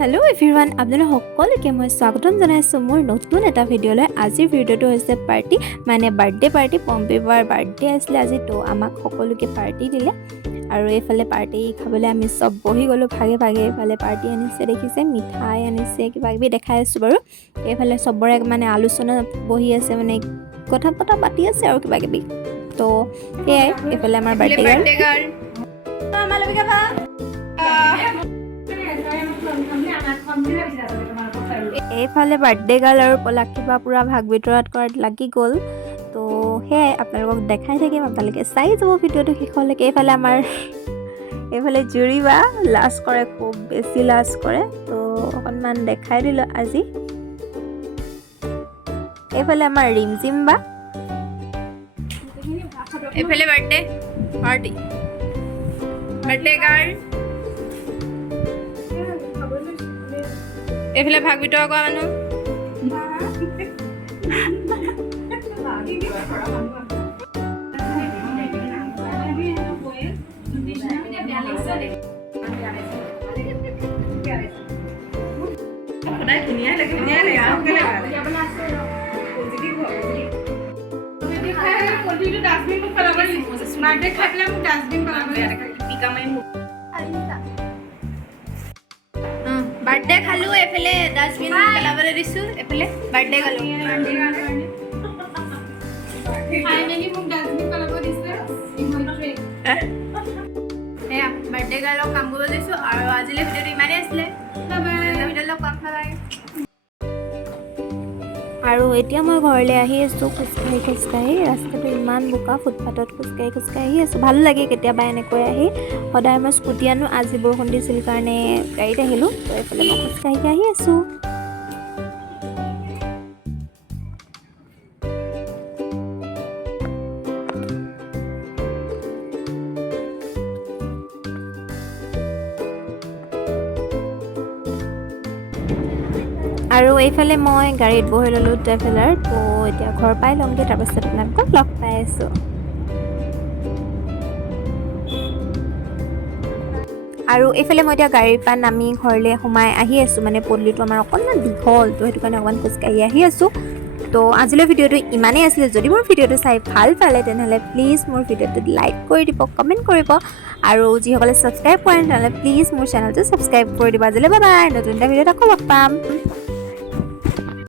Hello everyone आपलोक সকলোকে মই স্বাগতম জনাইছো মোৰ নতুন এটা ভিডিঅ'লৈ। আজিৰ ভিডিঅ'টো হৈছে পাৰ্টি মানে বাৰ্থডে পাৰ্টি। পম্পীবাৰ বাৰ্থডে আছিলে আজি, তো আমাক সকলোকে পাৰ্টি দিলে আৰু এইফালে পাৰ্টি খাবলৈ আমি সব বহি গ'লো ভাগে ভাগে। এইফালে পাৰ্টি আনিছে, দেখিছে মিঠাই আনিছে, কিবা কিবি দেখাই আছোঁ বাৰু। এইফালে সবৰে মানে আলোচনা বহি আছে, মানে কথা পতা পাতি আছে আৰু কিবা কিবি। তো সেয়াই এইফালে আমাৰ বাৰ্থডে গাৰ্ল এইফালে বাৰ্থডে গাৰ্ল আৰু পলাক্ষীবা পুৰা ভাগ বিতৰাত কৰাত লাগি গ'ল। তো সেয়াই আপোনালোকক দেখাই থাকিম, আপোনালোকে চাই যাব ভিডিঅ'টো শেষলৈকে। এইফালে জুৰিবা লাজ কৰে, খুব বেছি লাজ কৰে, তো অকণমান দেখাই দিলোঁ আজি। এইফালে আমাৰ ৰিমজিম বা, এইফালে বাৰ্থডে পাৰ্টি বাৰ্থডে গাৰ্ল, এইফালে ভাগ বিতৰা কৰা মানুহ। বাৰ্থডে খালো, এফালে ডাষ্টবিন পেলাবলৈ দিছো, এফালে বাৰ্থডে খালো। ফাইনালি মোক ডাষ্টবিন পেলাব দিছে এয়া বাৰ্থডে গাৰ্লক কাম কৰিব দিছো। আৰু আজিলৈ ভিডিঅ'টো ইমানেই আছিলে, ভিডিঅ'লৈ কাম লাগে। আৰু এতিয়া মই ঘৰলৈ আহি আছোঁ খোজকাঢ়ি। ৰাস্তাটো ইমান বোকা, ফুটপাথত খোজকাঢ়ি আহি আছোঁ। ভালো লাগে কেতিয়াবা এনেকৈ আহি। সদায় মই স্কুটি আনো, আজি বৰষুণ দিছিল কাৰণে গাড়ীত আহিলোঁ। তো এইফালে মই খোজকাঢ়ি আহি আছোঁ। আৰু এইফালে মই গাড়ীত বহি ল'লোঁ ট্ৰেভেলাৰ। তো এতিয়া ঘৰ পাই লওঁগৈ, তাৰপাছত আপোনালোকক লগ পাই আছোঁ। আৰু এইফালে মই এতিয়া গাড়ীৰ পৰা নামি ঘৰলৈ সোমাই আহি আছোঁ। মানে পদূলিটো আমাৰ অকণমান দীঘল, তো সেইটো কাৰণে অকণমান খোজকাঢ়ি আহি আছোঁ। তো আজিলৈ ভিডিঅ'টো ইমানেই আছিলে। যদি মোৰ ভিডিঅ'টো চাই ভাল পালে তেনেহ'লে প্লিজ মোৰ ভিডিঅ'টোত লাইক কৰি দিব, কমেণ্ট কৰিব, আৰু যিসকলে ছাবস্ক্ৰাইব কৰে তেনেহ'লে প্লিজ মোৰ চেনেলটো ছাবস্ক্ৰাইব কৰি দিব। আজিলৈ বাই বাই, নতুন এটা ভিডিঅ'ত আকৌ লগ পাম।